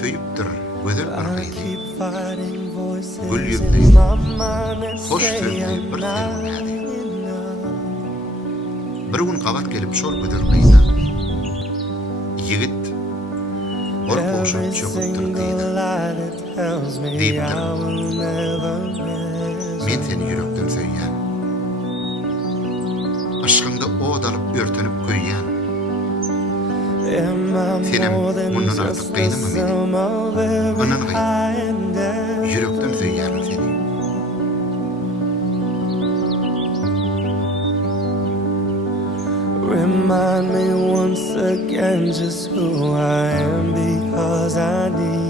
söyüpdür gözel bir I gyzy. keep fighting voices Gül in yüzlü, my mind that hoş say sözlü I'm bir not sevimli. enough. Bir gün gabat gelip şol gözel gyzy. Yigit bor boşup Every çöküpdür single diýdi. lie that tells me Diýipdir. I will never miss. Men seni yürekden söýýän. Aşkynda o dalıp örtünüp köýýän. Am I Senem more than mundan just artık the beynimi meni? sum of every Anan gay. high and down? Yürekden söýýän seni. Remind me once again just who I am, because I need